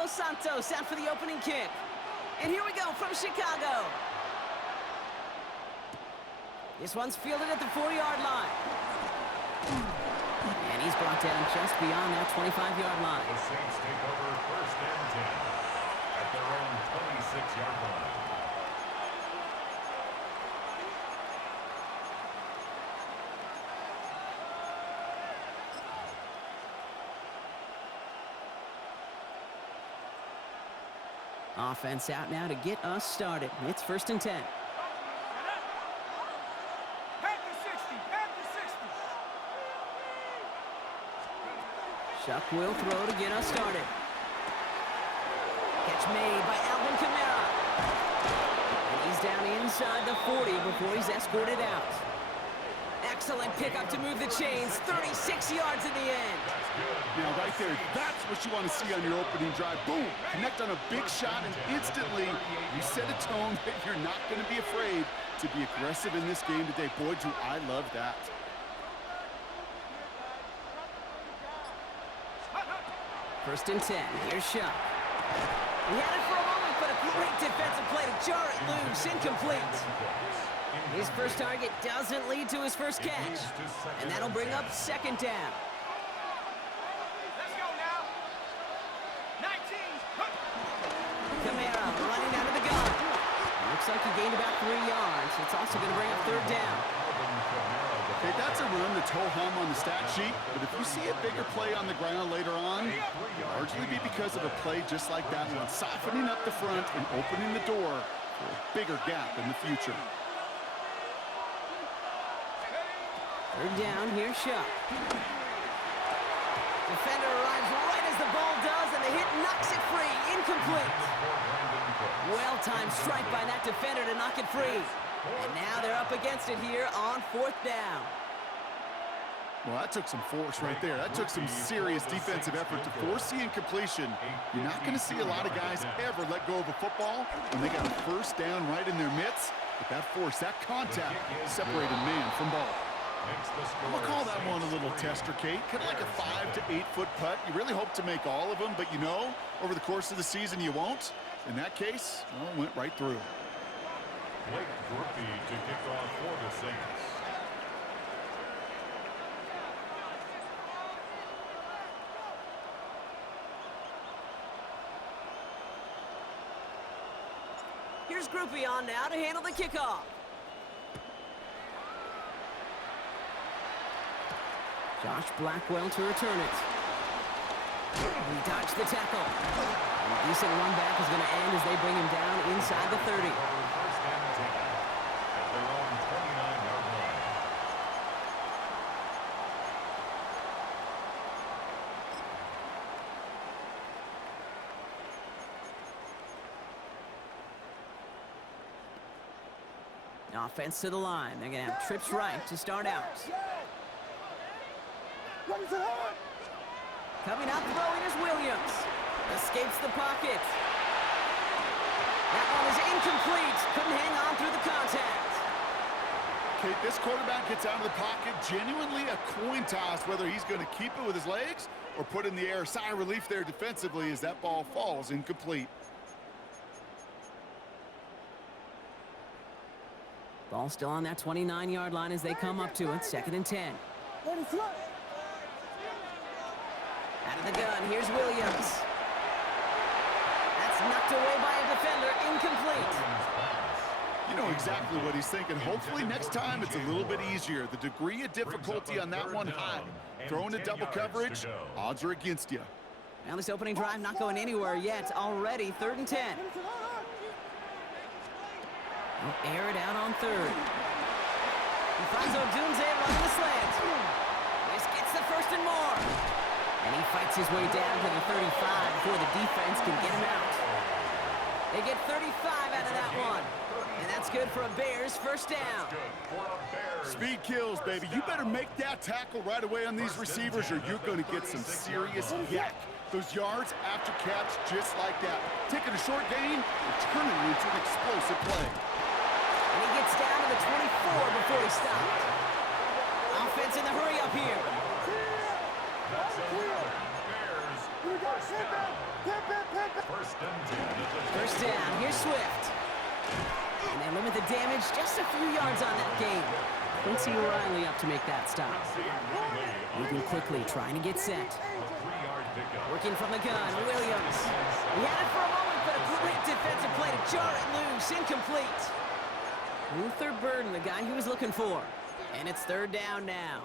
Cairo Santos out for the opening kick. And here we go from Chicago. This one's fielded at the 4-yard line. And he's brought down just beyond that 25-yard line. The Saints take over 1st and 10 at their own 26-yard line. Offense out now to get us started. It's 1st and 10. Chuck will throw to get us started. Catch made by Alvin Kamara. And he's down inside the 40 before he's escorted out. Excellent pickup to move the chains. 36 yards in the end. Now, right there, that's what you want to see on your opening drive. Boom! Connect on a big shot, and instantly you set a tone that you're not going to be afraid to be aggressive in this game today. Boy, do I love that. First and 10. Here's Shuck. He had it for a moment, but a great defensive play to jar it loose. Incomplete. His first target doesn't lead to his first catch. And that'll bring up 2nd down. Let's go now. 19. Kamara running out of the gun. Looks like he gained about 3 yards. It's also going to bring up 3rd down. Okay, that's a run that's ho-hum on the stat sheet, but if you see a bigger play on the ground later on, it'll largely be because of a play just like that one, softening up the front and opening the door for a bigger gap in the future. 3rd down, here's Shuck. Defender arrives right as the ball does, and the hit knocks it free. Incomplete. Well-timed strike by that defender to knock it free. And now they're up against it here on 4th down. Well, that took some force right there. That took some serious defensive effort to force the incompletion. You're not going to see a lot of guys ever let go of a football when they got a 1st down right in their midst. But that force, that contact, separated man from ball. I'm going to call that one a little tester, Kate. Kind of like a 5 to 8 foot putt. You really hope to make all of them, but you know, over the course of the season, you won't. In that case, well, it went right through. Blake Grupe to kick off for the Saints. Here's Grupe on now to handle the kickoff. Josh Blackwell to return it. He dodged the tackle. And a decent run back is going to end as they bring him down inside the 30. 1st and 10 at their own 29-yard line. Offense to the line. They're going to have trips right to start out. Coming out throwing is Williams. Escapes the pocket. That one is incomplete. Couldn't hang on through the contact. Kate, this quarterback gets out of the pocket, genuinely a coin toss whether he's going to keep it with his legs or put in the air. Sigh of relief there defensively as that ball falls incomplete. Ball still on that 29-yard line as they come up to it. 2nd and 10. Out of the gun, here's Williams. That's knocked away by a defender, incomplete. You know exactly what he's thinking. Hopefully next time it's a little bit easier. The degree of difficulty on that one high. Throwing to double coverage, odds are against you. Now this opening drive not going anywhere yet. Already 3rd and 10. They'll air it out on 3rd. Fonzo Dunze running the slant. This gets the 1st and more. And he fights his way down to the 35 before the defense can get him out. They get 35 out of that one. And that's good for a Bears 1st down. Speed kills, baby. You better make that tackle right away on these receivers or you're going to get some serious yak. Those yards after catch just like that. Taking a short gain and turning it into an explosive play. And he gets down to the 24 before he stopped. Offense in the hurry up here. That's a Bears First and 10 at the First down, here's Swift. And they limit the damage just a few yards on that game. Quincy O'Reilly up to make that stop. Moving quickly, trying to get set. 3-yard pickup. Working from the gun, Williams. He had it for a moment, but a great defensive play to jar it loose. Incomplete. Luther Burden, the guy he was looking for. And it's third down now.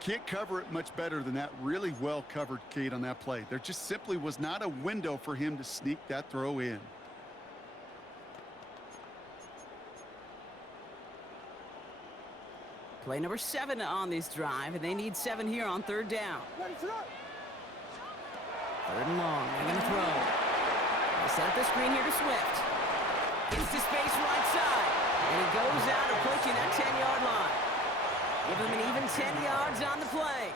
Can't cover it much better than that. Really well covered, Kate, on that play. There just simply was not a window for him to sneak that throw in. Play number 7 on this drive, and they need 7 here on third down. Third and long, they're going to throw. They set up the screen here to Swift. Gets to space right side, and he goes out approaching that 10-yard line. Give him an even 10 yards on the play.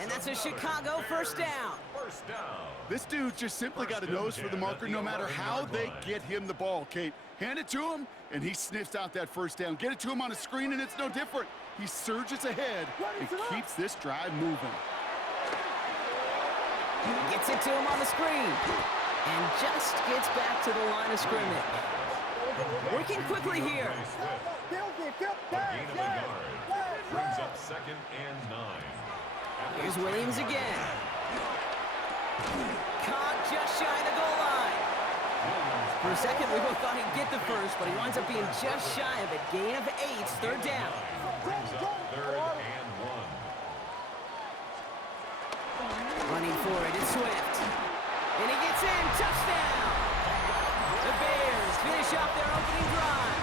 And that's a Chicago first down. First down. This dude just simply got a nose for the marker no matter how they get him the ball, Kate. Hand it to him, and he sniffs out that first down. Get it to him on a screen, and it's no different. He surges ahead and keeps this drive moving. Gets it to him on the screen. And just gets back to the line of scrimmage. Working quickly here. A gain of a yard. Brings up second and 9. Here's Williams again. Caught just shy of the goal line. For a second, we both thought he'd get the first, but he winds up being just shy of it. Gain of 8, third down. Brings up third and 1. Running for it, it's Swift. And he gets in, touchdown! The Bears finish off their opening drive.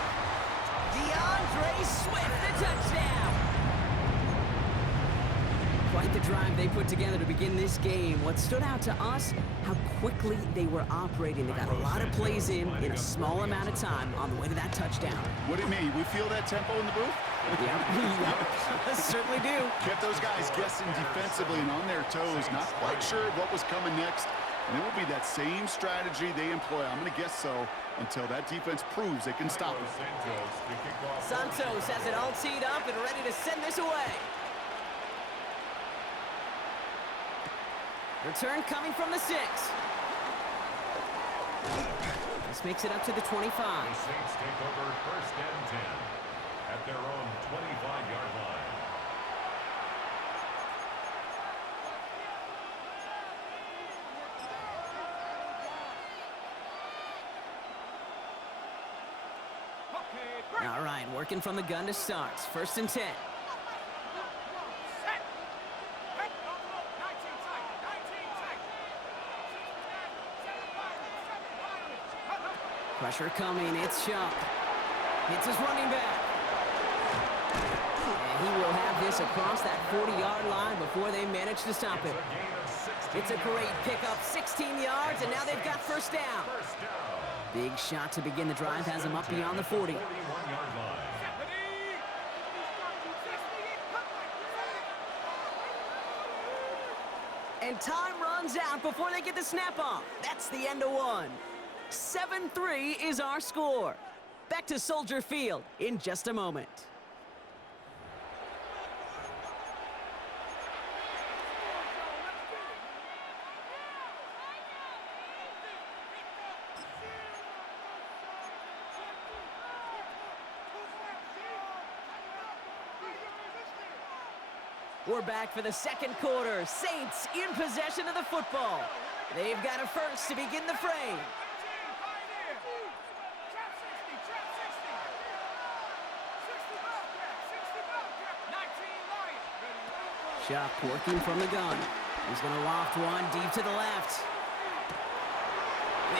DeAndre Swift, the touchdown! Quite the drive they put together to begin this game. What stood out to us, how quickly they were operating. They got a lot of plays in a small amount of time on the way to that touchdown. What do you mean? We feel that tempo in the booth? Yep, certainly do. Kept those guys guessing defensively and on their toes, not quite sure what was coming next. And it will be that same strategy they employ, I'm going to guess so, until that defense proves they can stop it. Santos has it all teed up and ready to send this away. Return coming from the 6. This makes it up to the 25. The Saints take over first and 10 at their own 25-yard line. All right, working from the gun to start. First and 10. Pressure coming, it's Shuck. Hits his running back. And he will have this across that 40-yard line before they manage to stop it. It's a great pickup, 16 yards, and now they've got first down. Big shot to begin the drive, has him up beyond the 40. 41-yard line. And time runs out before they get the snap off. That's the end of one. 7-3 is our score. Back to Soldier Field in just a moment. We're back for the second quarter. Saints in possession of the football. They've got a first to begin the frame. Shuck working from the gun. He's going to loft one deep to the left.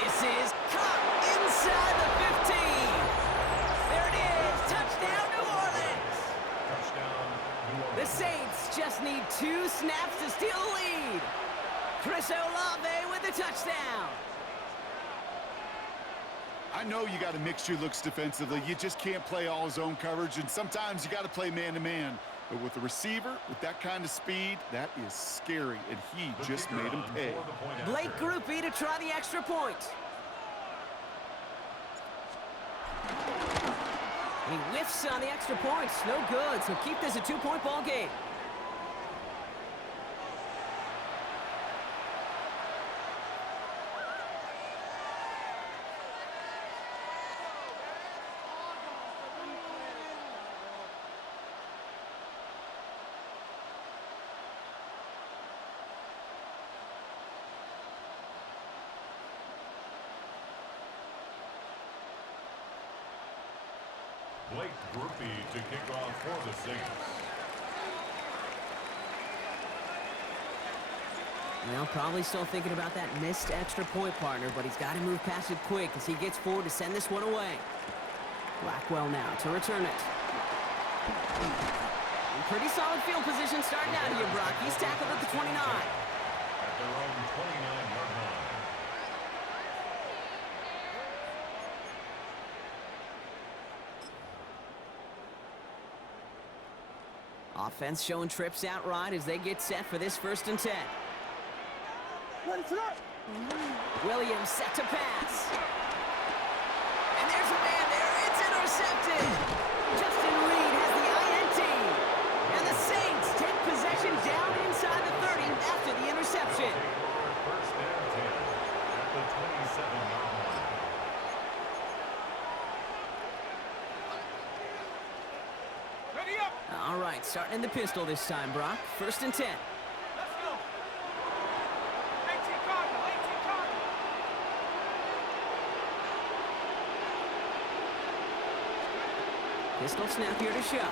This is caught inside the 15. There it is. Touchdown, New Orleans. Touchdown, New Orleans. The Saints just need 2 snaps to steal the lead. Chris Olave with the touchdown. I know you got to mix your looks defensively. You just can't play all zone coverage, and sometimes you got to play man-to-man. But with the receiver, with that kind of speed, that is scary, and he just made him pay. Blake Grupe to try the extra point. He whiffs on the extra points. No good, so keep this a 2-point ball game. Blake Grupe to kick off for the Saints. Well, probably still thinking about that missed extra point, partner, but he's got to move past it quick as he gets forward to send this one away. Blackwell now to return it. In pretty solid field position starting out here, Brock. He's tackled at the 29. At their own 29-yard line. Offense showing trips out right as they get set for this 1st and 10. Williams set to pass. And there's a man there. It's intercepted. Justin Reed has the INT. And the Saints take possession down inside the 30 after the interception. First and 10 at the 27-yard line. Ready up. All right, starting in the pistol this time, Brock. 1st and 10. Let's go. 18 Cardinal, 18 Cardinal. Pistol snap here to Show.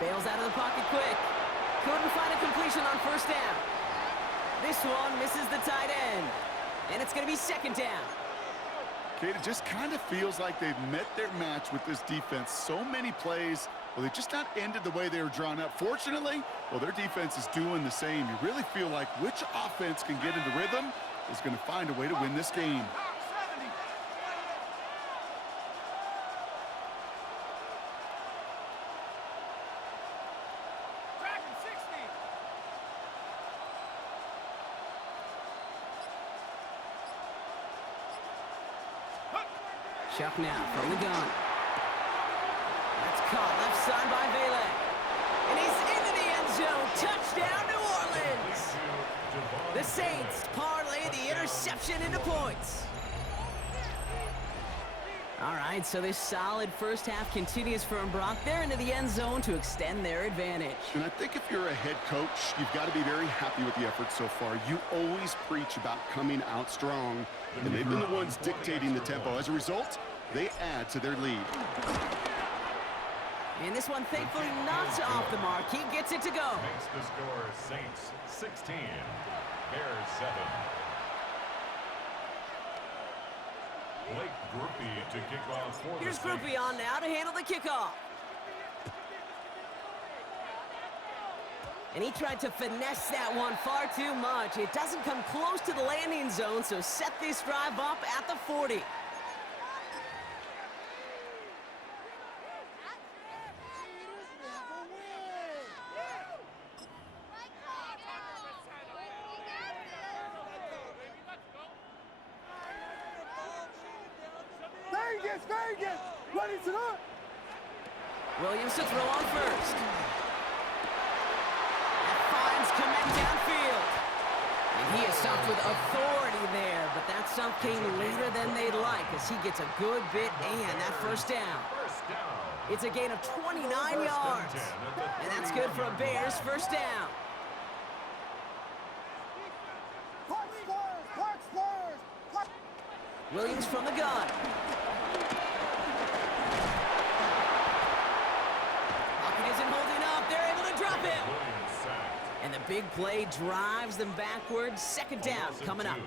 Bails out of the pocket quick. Couldn't find a completion on 1st down. This one misses the tight end. And it's going to be 2nd down. Kate, it just kind of feels like they've met their match with this defense. So many plays, well, they just not ended the way they were drawn up. Fortunately, well, their defense is doing the same. You really feel like which offense can get into rhythm is going to find a way to win this game. Top 70. Tracking 60. Chuck now from the gun. That's caught left side by Vele. And he's into the end zone. Touchdown, New Orleans. The Saints parlay the interception into points. All right, so this solid 1st half continues for Brock. They're into the end zone to extend their advantage. And I think if you're a head coach, you've got to be very happy with the effort so far. You always preach about coming out strong, and they've been the ones dictating the tempo. As a result, they add to their lead. And this one thankfully not off the mark. He gets it to go. Makes the score Saints 16, Bears 7. Blake Grupe to kick off for Here's the Saints. Grupe on now to handle the kickoff. And he tried to finesse that one far too much. It doesn't come close to the landing zone, so set this drive up at the 40. Vegas, ready to look. Williams to throw on 1st. That finds Kmet downfield. And he is stopped with authority there, but that stop came later than they'd like as he gets a good bit and that 1st down. First down. It's a gain of 29 yards. And that's good for a Bears 1st down. Williams from the gun. Pocket isn't holding up. They're able to drop him. Williams sacked. And the big play drives them backwards. 2nd down coming up.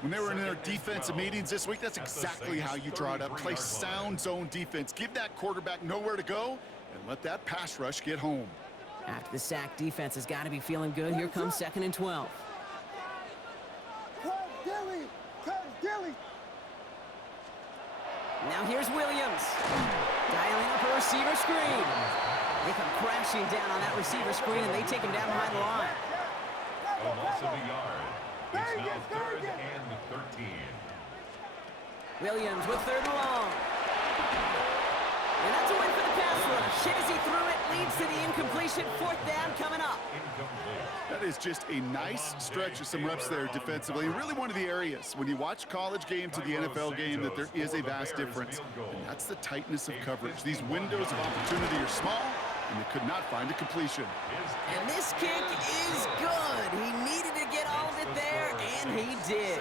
When they were in their defensive meetings this week, that's exactly how you draw it up. Play sound zone defense. Give that quarterback nowhere to go and let that pass rush get home. After the sack, defense has got to be feeling good. Here comes 2nd and 12. Now here's Williams. Dialing up a receiver screen. They come crashing down on that receiver screen, and they take him down behind the line. A loss of a yard. It's now 3rd and 13. Williams with 3rd and long. And that's a win for the pass rush. Hit as he threw it, leads to the incompletion. 4th down coming up. Incomplete. That is just a nice stretch of some reps there defensively. Really one of the areas when you watch college game to the NFL game that there is a vast difference. And that's the tightness of coverage. These windows of opportunity are small, and they could not find a completion. And this kick is good. He needed to get all of it there, and he did.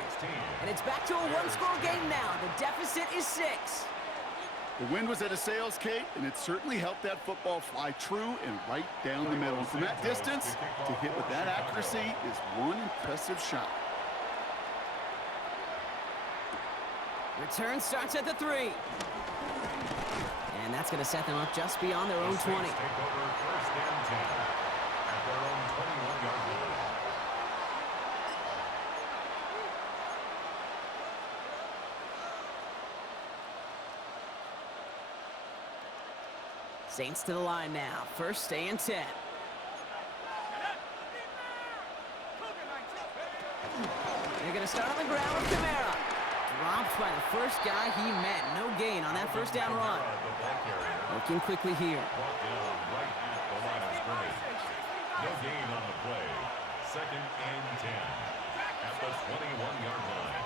And it's back to a one-score game now. The deficit is 6. The wind was at his sails, Kate, and it certainly helped that football fly true and right down the middle. And from that distance, to hit with that accuracy is one impressive shot. Return starts at the 3. And that's going to set them up just beyond their own 20. Take over first and 10 at their own 21-yard line. Saints to the line now. First and 10. They're going to start on the ground with Kamara. Dropped by the first guy he met. No gain on that first down run. Looking quickly here. Brought down right at the line of scrimmage. No gain on the play. Second and 10 at the 21-yard line.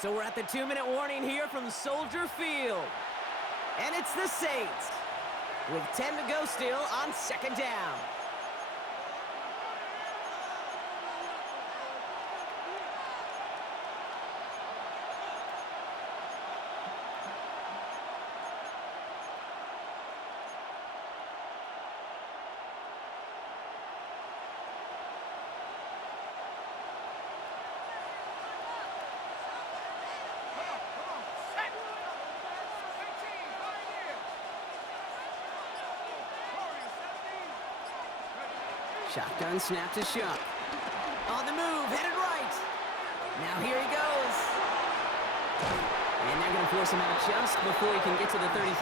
So we're at the 2-minute warning here from Soldier Field. And it's the Saints with 10 to go still on second down. Shotgun snap to Shuck. On the move, headed right. Now here he goes. And they're going to force him out just before he can get to the 35.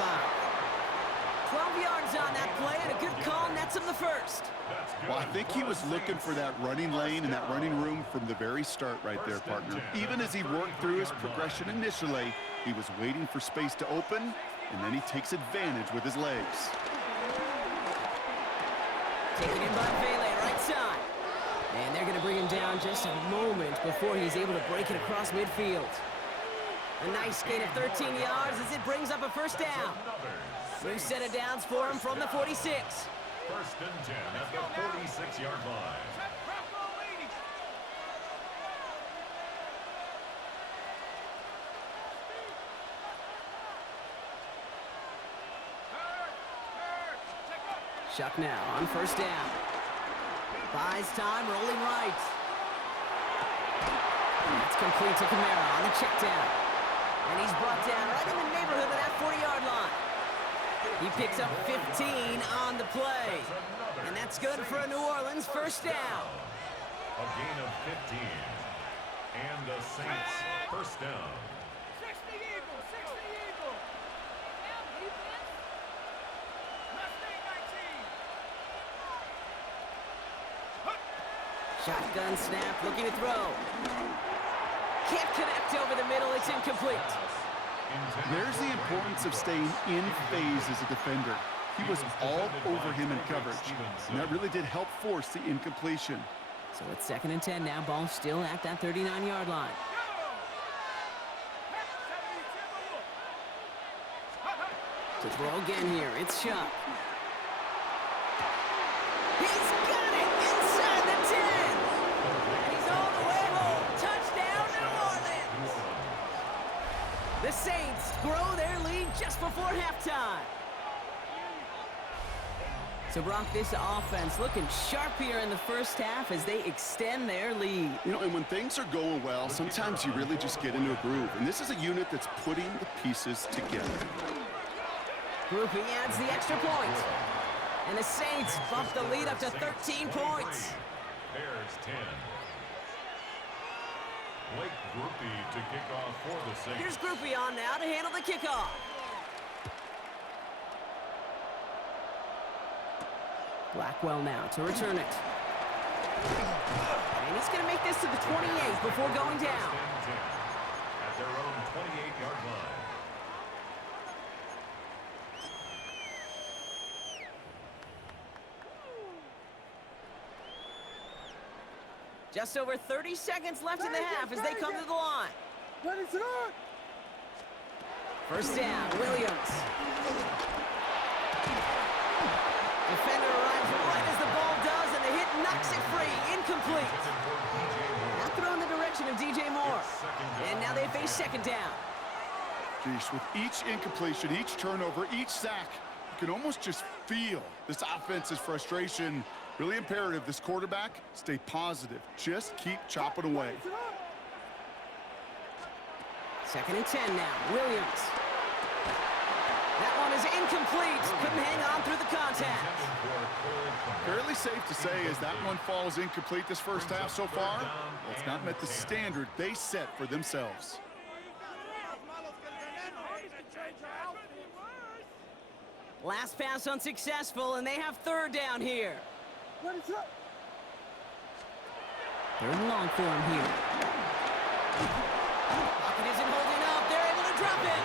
12 yards on that play, and a good call nets him the first. Well, I think he was looking for that running lane and that running room from the very start right there, partner. Even as he worked through his progression initially, he was waiting for space to open, and then he takes advantage with his legs. Taken in by Vele, right side. And they're going to bring him down just a moment before he's able to break it across midfield. A nice gain of 13 yards as it brings up a first down. New set of downs for him from the 46. First and 10 at the 46-yard line. Shuck now on first down. Buys time, rolling right. That's complete to Kamara on the check down. And he's brought down right in the neighborhood of that 40-yard line. He picks up 15 on the play. And that's good for a New Orleans first down. A gain of 15. And the Saints first down. 60 Eagle, 60 Eagle. Shotgun snap, looking to throw. Can't connect over the middle, it's incomplete. There's the importance of staying in phase as a defender. He was all over him in coverage, and that really did help force the incompletion. So it's second and 10 now, ball still at that 39-yard line. To throw again here, it's Shuck. He's got it inside the 10! And he's all the way home. Touchdown, New Orleans! The Saints grow their lead just before halftime. So, Brock, this offense looking sharp here in the first half as they extend their lead. You know, and when things are going well, sometimes you really just get into a groove. And this is a unit that's putting the pieces together. Groupie adds the extra point. And the Saints bump the lead up to 13 points. Bears 10. Blake Groupie to kick off for the Saints. Here's Groupie on now to handle the kickoff. Blackwell now to return it. And he's going to make this to the 28 before going down. At their own 28-yard line. Just over 30 seconds left in the half as they come to the line. Ready to run. First down, Williams. Defender arrives right as the ball does, and the hit knocks it free. Incomplete. Now throw in the direction of DJ Moore. And now they face second down. Yeesh, with each incompletion, each turnover, each sack, you can almost just feel this offense's frustration. Really imperative this quarterback stay positive. Just keep chopping away. 2nd and 10 now. Williams. That one is incomplete. Couldn't hang on through the contact. Fairly safe to say as that one falls incomplete this first half so far, well, it's not met the standard they set for themselves. Last pass unsuccessful, and they have 3rd down here. 3rd and long for him here. Pocket isn't holding up. They're able to drop it.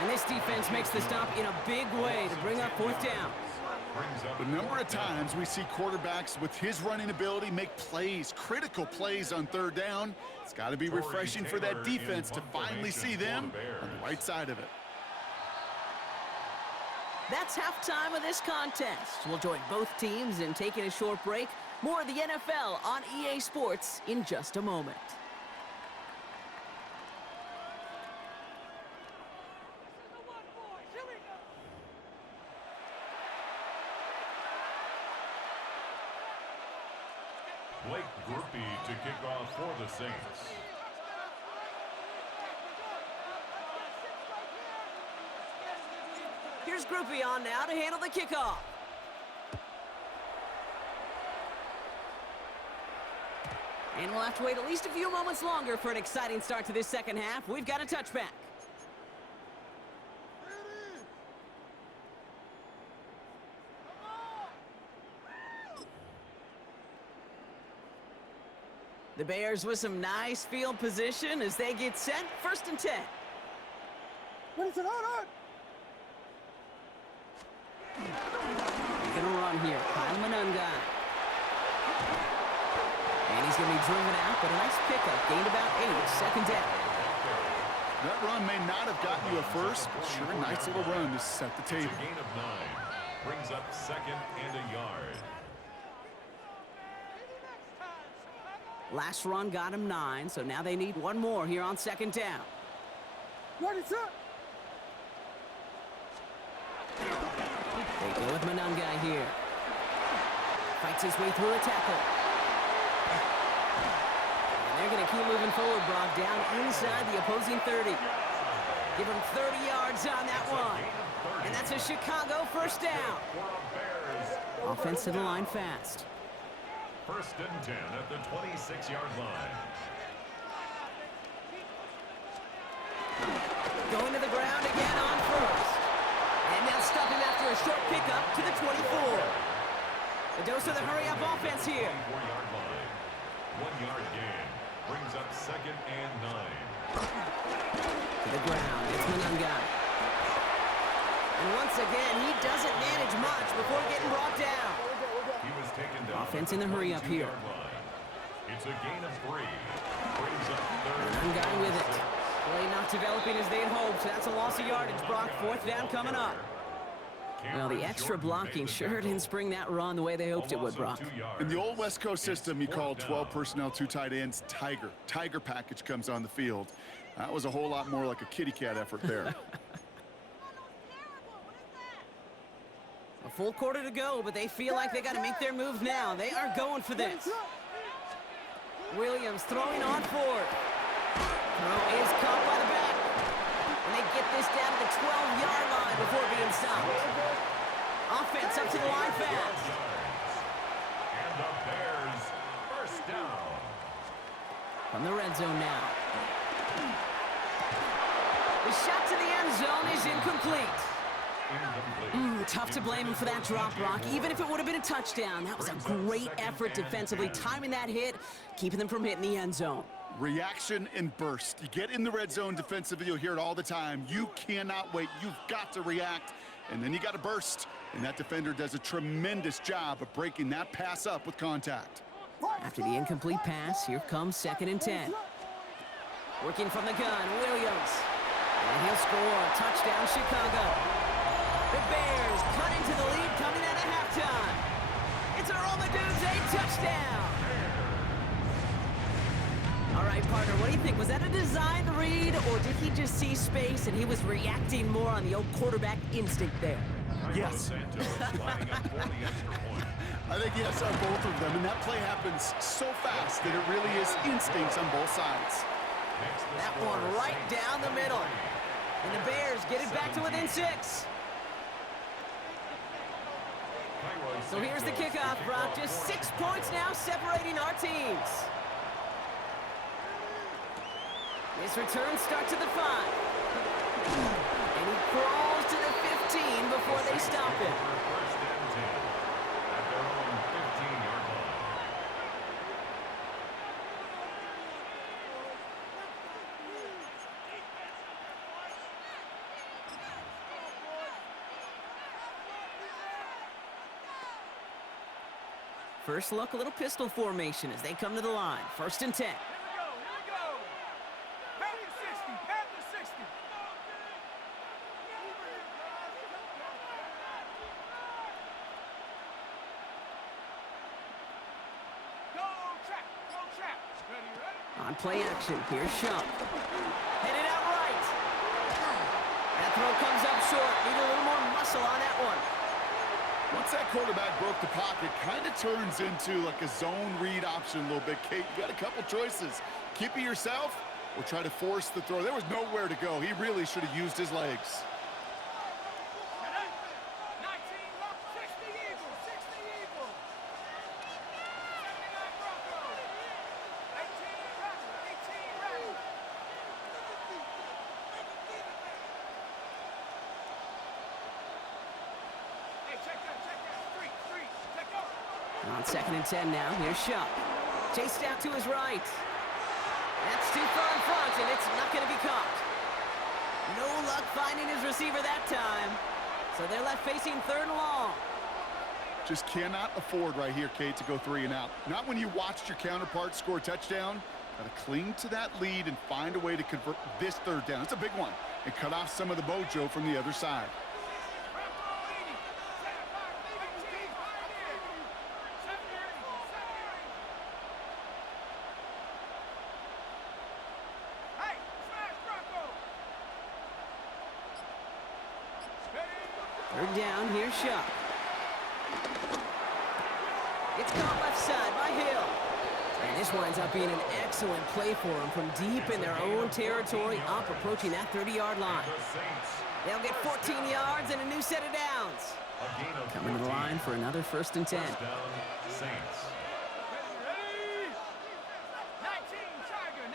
And this defense makes the stop in a big way to bring up 4th down. The number of times we see quarterbacks with his running ability make plays, critical plays on 3rd down, it's got to be refreshing for that defense to finally see them on the right side of it. That's halftime of this contest. We'll join both teams in taking a short break. More of the NFL on EA Sports in just a moment. Blake Grupe to kick off for the Saints. Here's Grupe on now to handle the kickoff. And we'll have to wait at least a few moments longer for an exciting start to this 2nd half. We've got a touchback. The Bears with some nice field position as they get set. 1st and 10. What is it on? He's going to run here. Kyle Monunga. And he's going to be driven out, but a nice pickup. Gained about 8. 2nd down. That run may not have gotten you a first, but sure a nice little run to set the table. It's a gain of 9. Brings up 2nd and a yard. Last run got him 9, so now they need one more here on 2nd down. What is it? They go with Monunga here. Fights his way through a tackle. And they're going to keep moving forward, Brock, down inside the opposing 30. Give him 30 yards on that one. And that's a Chicago 1st down. Offense to the line fast. 1st and 10 at the 26-yard line. Going to the ground again on 1st. And they'll stop him after a short pickup to the 24. The dose of the hurry-up offense here. 4-yard line. 1-yard gain. Brings up 2nd and 9. To the ground. It's Monunga. And once again, he doesn't manage much before getting brought down. He was taken down. Offense in the hurry-up here. It's a gain of 3. Brings up 3rd. Monunga with it. Play not developing as they had hoped. That's a loss of yardage. Brock, 4th down coming up. Well, the extra blocking sure didn't spring that run the way they hoped it would, Brock. In the old West Coast system, you call 12 personnel, 2 tight ends, Tiger. Tiger package comes on the field. That was a whole lot more like a kitty cat effort there. A full quarter to go, but they feel like they got to make their move now. They are going for this. Williams throwing on 4th. Throw is caught by the back. And they get this down to the 12-yard line before being stopped. Offense up to the line fast. And the Bears 1st down. From the red zone now. The shot to the end zone is incomplete. Tough to blame him for that drop, Brock. Even if it would have been a touchdown, that was a great effort defensively, timing that hit, keeping them from hitting the end zone. Reaction and burst. You get in the red zone defensively, you'll hear it all the time. You cannot wait. You've got to react, and then you got to burst. And that defender does a tremendous job of breaking that pass up with contact. After the incomplete pass, here comes 2nd and 10. Working from the gun, Williams. And he'll score. Touchdown, Chicago. The Bears cut into the lead coming out of halftime. It's a Roma Dunze touchdown. All right, partner, what do you think? Was that a designed read, or did he just see space and he was reacting more on the old quarterback instinct there? Yes. I think yes on both of them, and that play happens so fast that it really is instincts on both sides. That one right down the middle. And the Bears get it back to within 6. So here's the kickoff, Brock. Just 6 points now separating our teams. This return starts at the 5. And he crawls to the 15 before they stop him. First and 10 at their own 15-yard line. First look, a little pistol formation as they come to the line. First and 10. Here we go. Panther 60, Panther 60. Go trap. Ready. On play action, here's Shump. Headed out right. That throw comes up short. Need a little more muscle on that one. Once that quarterback broke the pocket, kind of turns into like a zone read option a little bit. Kate, you got a couple choices. Keep it yourself or try to force the throw. There was nowhere to go. He really should have used his legs. 19, 60 Eagles, 60 Eagles. 79 Broncos. 18 Rebels. Hey, check that. Street. Check out. On second and 10 now, here's Shump. Chased out to his right. That's too far in front, and it's not going to be caught. No luck finding his receiver that time. So they're left facing 3rd and long. Just cannot afford right here, Kate, to go 3 and out. Not when you watched your counterpart score a touchdown. Got to cling to that lead and find a way to convert this 3rd down. It's a big one. And cut off some of the mojo from the other side. Third down, here's Shump. It's caught left side by Hill. And this winds up being an excellent play for them from deep in their own territory, up approaching that 30-yard line. They'll get 14 yards and a new set of downs. Coming to the line for another 1st and 10. First down, Saints. Ready? 19 Tiger.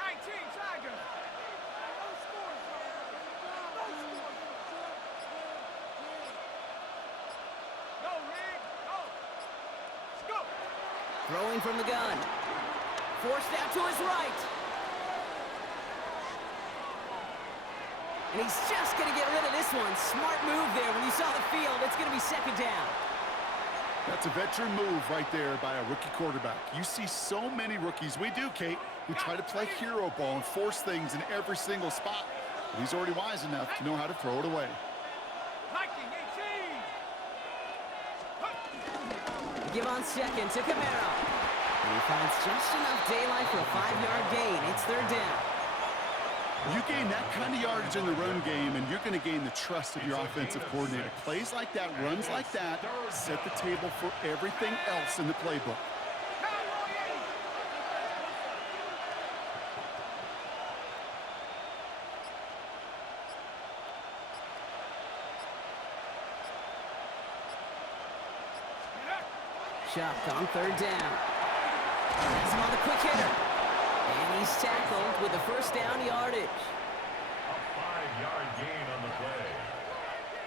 Go, Rick. Go. Throwing from the gun. Forced out to his right. And he's just going to get rid of this one. Smart move there. When you saw the field, it's going to be 2nd down. That's a veteran move right there by a rookie quarterback. You see so many rookies, we do, Kate, who try to play hero ball and force things in every single spot. But he's already wise enough to know how to throw it away. Hiking 18. Give on second to Camaro. And he finds just enough daylight for a 5-yard gain. It's 3rd down. You gain that kind of yardage in the run game, and you're going to gain the trust of your offensive coordinator. Plays like that, runs like that, set the table for everything else in the playbook. Shump on 3rd down. Has him on the quick hitter. And he's tackled with a 1st down yardage. A 5-yard gain on the play.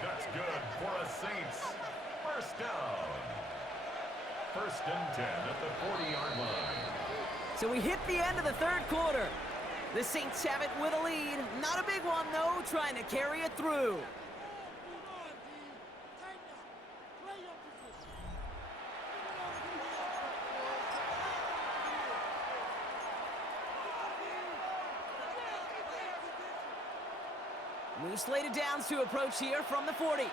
That's good for a Saints. First down. 1st and 10 at the 40-yard line. So we hit the end of the 3rd quarter. The Saints have it with a lead. Not a big one, though, trying to carry it through. New slated downs to approach here from the 40.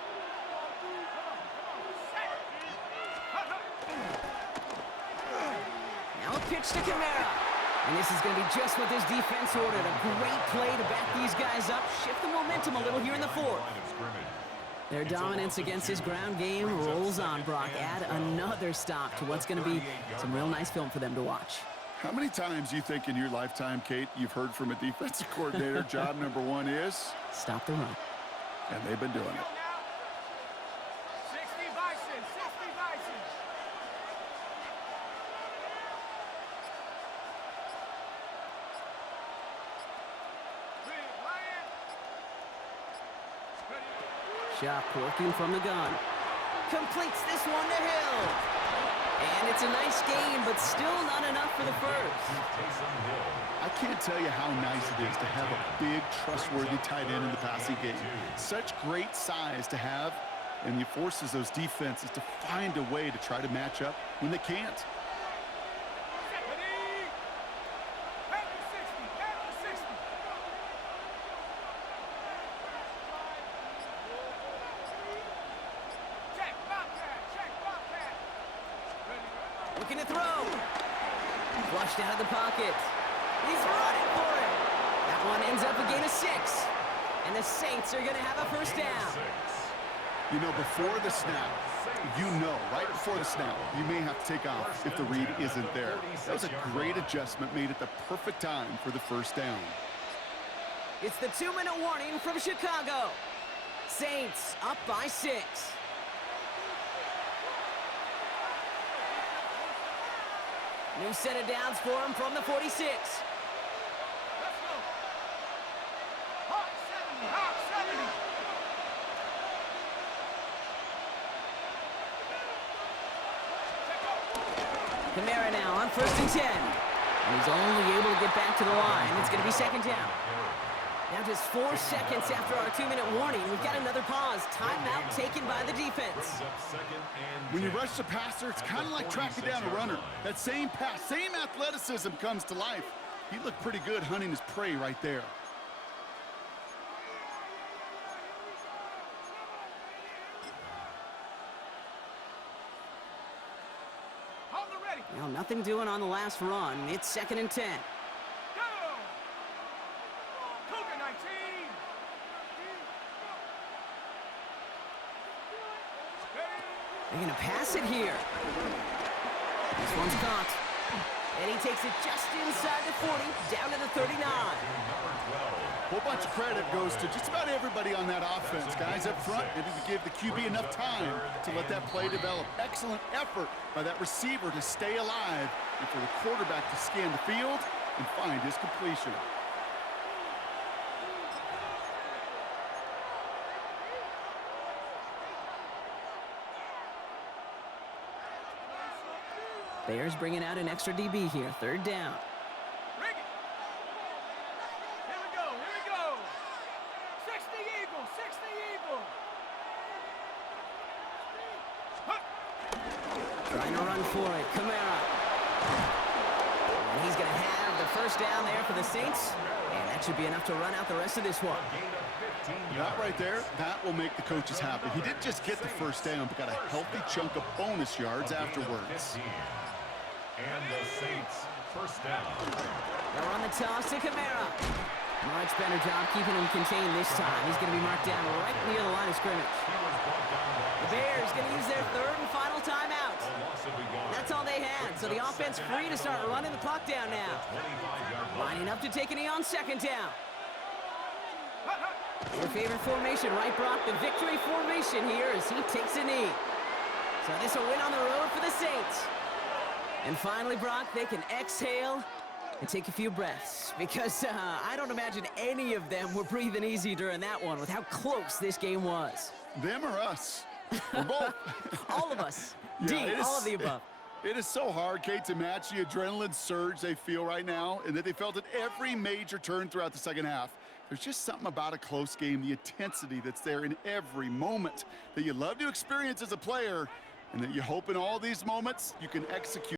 Now a pitch to Camara. And this is going to be just what this defense ordered. A great play to back these guys up, shift the momentum a little here in the fourth. Their dominance against this ground game rolls on, Brock. Add another stop to what's going to be some real nice film for them to watch. How many times you think in your lifetime, Kate, you've heard from a defensive coordinator, job number one is? Stop the run. And they've been doing it. 60 Bison, 60 Bison. Big Lion. Shock working from the gun. Completes this one to Hill. And it's a nice game, but still not enough for the first. I can't tell you how nice it is to have a big, trustworthy tight end in the passing game. Such great size to have, and it forces those defenses to find a way to try to match up when they can't. 70. Panther 60, Panther 60. Check Bobcat, check Bobcat. Looking to throw. Flushed out of the pocket. He's running for it. That one ends up a gain of 6. And the Saints are going to have a first down. You know, before the snap, right before the snap, you may have to take off if the read isn't there. That was a great adjustment made at the perfect time for the first down. It's the 2-minute warning from Chicago. Saints up by 6. New set of downs for him from the 46. Let's go. Hawk 70, Hawk 70. Kamara now on 1st and 10. And he's only able to get back to the line. It's going to be second down. Now just 4 seconds after our 2-minute warning, we've got another pause. Timeout taken by the defense. When you rush the passer, it's kind of like tracking down a runner. That same pass, same athleticism comes to life. He looked pretty good hunting his prey right there. Hold the ready. Well, nothing doing on the last run. It's 2nd and 10. Go. Cougar 19. They're going to pass it here. This one's caught. And he takes it just inside the 40, down to the 39. A whole bunch of credit goes to just about everybody on that offense. Guys up front, maybe we give the QB enough time to let that play develop. Excellent effort by that receiver to stay alive and for the quarterback to scan the field and find his completion. Bears bringing out an extra DB here. 3rd down. Rig it. Here we go, here we go. 60 Eagle, 60 Eagle. Huh. Trying to run for it. Kamara. And he's going to have the first down there for the Saints. And that should be enough to run out the rest of this one. That right there, that will make the coaches happy. He didn't just get the first down, but got a healthy chunk of bonus yards afterwards. And the Saints first down. They'll run the toss to Kamara. Much better job keeping him contained this time. He's going to be marked down right near the line of scrimmage. The Bears going to use their 3rd and final timeout. That's all they had, so the offense free to start running the clock down now. Lining up to take a knee on 2nd down. Your favorite formation, right, Brock? The victory formation here as he takes a knee. So this will win on the road for the Saints. And finally, Brock, they can exhale and take a few breaths because I don't imagine any of them were breathing easy during that one with how close this game was. Them or us? We're both. All of us. Yeah, D, all of the above. It is so hard, Kate, to match the adrenaline surge they feel right now and that they felt at every major turn throughout the second half. There's just something about a close game, the intensity that's there in every moment that you love to experience as a player and that you hope in all these moments you can execute.